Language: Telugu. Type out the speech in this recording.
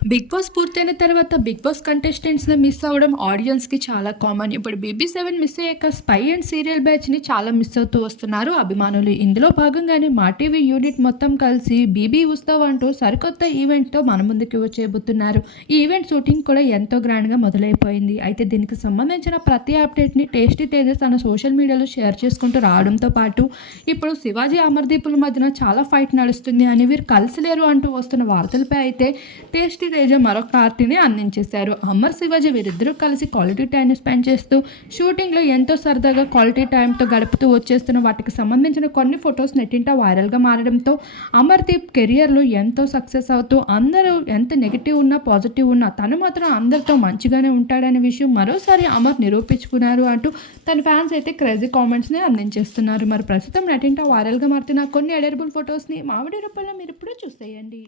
బిగ్ బాస్ పూర్తయిన తర్వాత బిగ్ బాస్ కంటెస్టెంట్స్ని మిస్ అవ్వడం ఆడియన్స్కి చాలా కామన్ ఇప్పుడు బీబీ సెవెన్ మిస్ అయ్యాక స్పై అండ్ సీరియల్ బ్యాచ్ని చాలా మిస్ అవుతూ వస్తున్నారు. అభిమానులు ఇందులో భాగంగానే మా టీవీ యూనిట్ మొత్తం కలిసి బీబీ ఉత్సవ్ అంటూ సరికొత్త ఈవెంట్తో మన ముందుకు వచ్చేబోతున్నారు ఈ ఈవెంట్ షూటింగ్ కూడా ఎంతో గ్రాండ్గా మొదలైపోయింది. అయితే దీనికి సంబంధించిన ప్రతి అప్డేట్ని టేస్టీ తేజ తన సోషల్ మీడియాలో షేర్ చేసుకుంటూ రావడంతో పాటు ఇప్పుడు శివాజీ అమర్దీపుల మధ్యన చాలా ఫైట్ నడుస్తుంది అని వీరు కలిసి లేరు అంటూ వస్తున్న వార్తలపై అయితే టేస్టీ తేజ మరొక పార్టీని అందించేశారు. అమర్ శివాజీ వీరిద్దరూ కలిసి క్వాలిటీ టైం స్పెండ్ చేస్తూ షూటింగ్లో ఎంతో సరదాగా క్వాలిటీ టైంతో గడుపుతూ వచ్చేస్తున్న వాటికి సంబంధించిన కొన్ని ఫొటోస్ నెట్టింట వైరల్గా మారడంతో అమర్దీప్ కెరియర్లో ఎంతో సక్సెస్ అవుతూ అందరూ ఎంత నెగిటివ్ ఉన్నా పాజిటివ్ ఉన్నా తను మాత్రం అందరితో మంచిగానే ఉంటాడనే విషయం మరోసారి అమర్ నిరూపించుకున్నారు అంటూ తన ఫ్యాన్స్ అయితే క్రేజీ కామెంట్స్ని అందించేస్తున్నారు. మరి ప్రస్తుతం నటింట వైరల్గా మారుతున్న కొన్ని ఎడరబుల్ ఫొటోస్ని మామిడి రూపంలో మీరు ఇప్పుడు చూసేయండి.